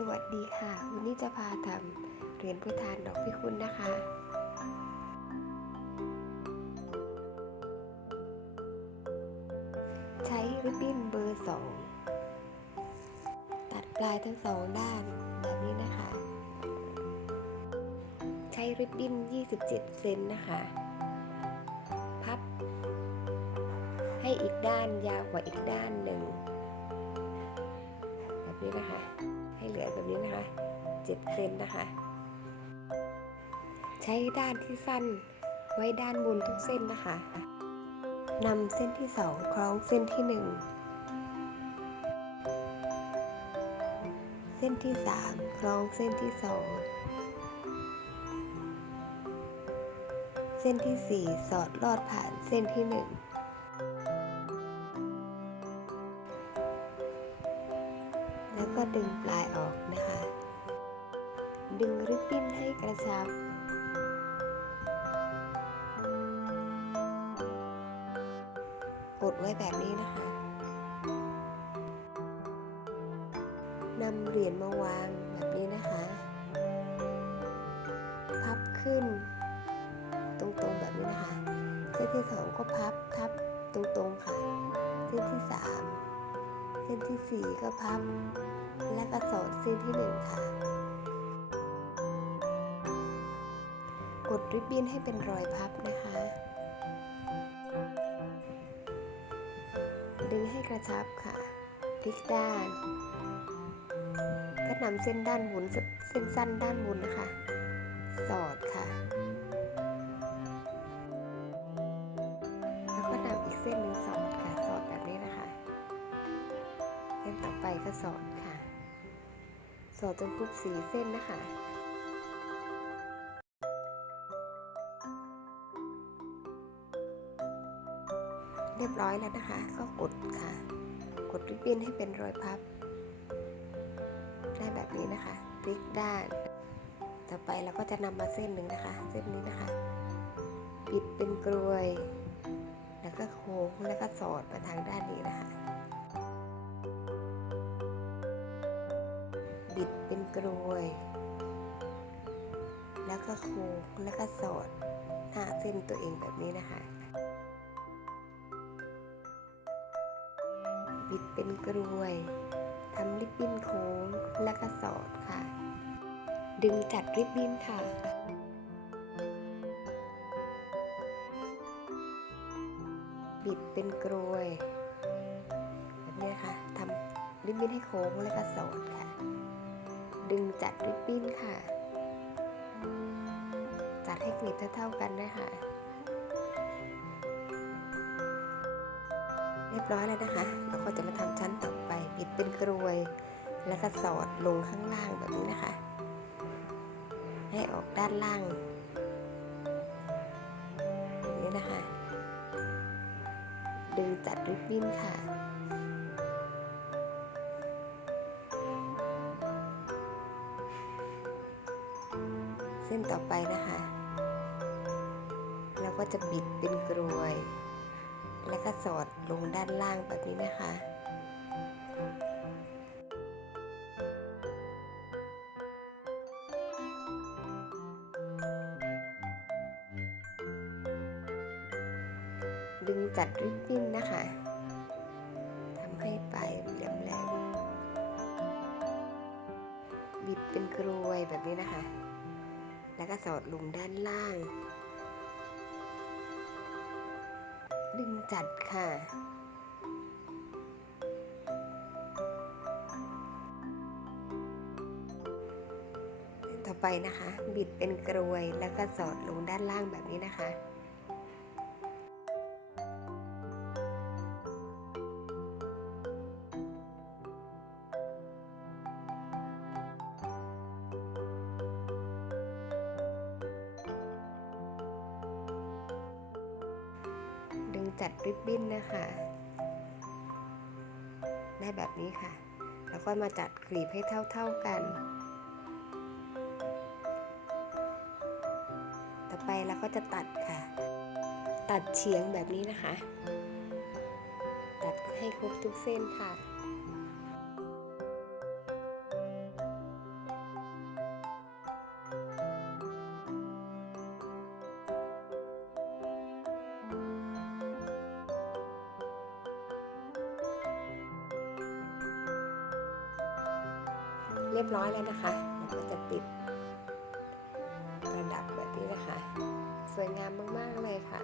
สวัสดีค่ะ วันนี้จะพาทำเหรียญพุทธานดอกพิกุลนะคะ ใช้ริบบิ้นเบอร์สองตัดปลายทั้งสองด้านแบบนี้นะคะ ใช้ริบบิ้น 27 เซนนะคะ พับ ให้อีกด้านยาวกว่าอีกด้านหนึ่งแบบนี้นะคะ 7 เซนนะคะ ใช้ด้านที่สั้นไว้ด้านบนทุกเส้นนะคะนำเส้นที่ 2 คล้องเส้นที่ 1 เส้นที่ 3 คล้องเส้นที่ 2 เส้นที่ 4 สอดลอดผ่านเส้นที่ 1 ดึงริบบิ้นให้กระชับ กดไว้แบบนี้นะคะนำเหรียญมาวางแบบนี้นะคะ พับขึ้น ตรงๆแบบนี้นะคะ เส้นที่สองก็พับทับตรงๆค่ะ เส้นที่สามเส้นที่สี่ก็พับ และก็สอดเส้นที่หนึ่งค่ะ ริบบิ้นให้เป็นรอยพับนะคะ ดึงให้กระชับค่ะ พลิกด้าน ก็นำเส้นด้านบนเส้นสั้นด้านบนนะคะ สอดค่ะ แล้วก็นำอีกเส้นหนึ่งสอดค่ะ สอดแบบนี้นะคะ เส้นต่อไปก็สอดค่ะ สอดจนครบสีเส้นนะคะ รียบร้อยแล้วนะคะ ก็กดค่ะ กดริบบิ้นให้เป็นรอยพับ ได้แบบนี้นะคะพลิกด้าน ต่อไปเราก็จะนำมาเส้นหนึ่งนะคะ เส้นนี้นะคะ ปิดเป็นกลวย แล้วก็โค้งแล้วก็สอดมาทางด้านนี้นะคะ บิดเป็นกลวย แล้วก็โค้งแล้วก็สอดหน้าเส้นตัวเองแบบนี้นะคะ บิดเป็นกลวยทำริบบิ้นโค้งแล้วก็สอดค่ะ ดึงจัดริบบิ้นค่ะบิดเป็นกลวยแบบนี้ค่ะทำริบบิ้นให้โค้งแล้วก็สอดค่ะ ดึงจัดริบบิ้นค่ะ จัดให้กลีบเท่าๆกันนะคะ บร้อยแล้วนะคะ เราก็จะมาทำชั้นต่อไปบิดเป็นกรวย แล้วก็สอดลงข้างล่างแบบนี้นะคะ ให้ออกด้านล่างแบบนี้นะคะ ดึงจัดริบบิ้นค่ะเส้นต่อไปนะคะ เราก็จะบิดเป็นกรวย แล้วก็สอด ลงด้านล่างแบบนี้นะคะ ดึงจัดริบบิ้นนะคะทำให้ปลายแหลมๆบิดเป็นกรวยแบบนี้นะคะ แล้วก็สอดลงด้านล่าง ดึงจัดค่ะ ต่อไปนะคะ บิดเป็นกรวยแล้วก็สอดลงด้านล่างแบบนี้นะคะ จัดริบบิ้นนะคะ ได้แบบนี้ค่ะ แล้วก็มาจัดกลีบให้เท่า ๆกัน ต่อไปเราก็จะตัดค่ะ ตัดเฉียงแบบนี้นะคะ ตัดให้ครบทุกเส้นค่ะ เรียบร้อยแล้วนะคะเราก็จะติดประดับแบบนี้นะคะ สวยงามมาก ๆ เลยค่ะ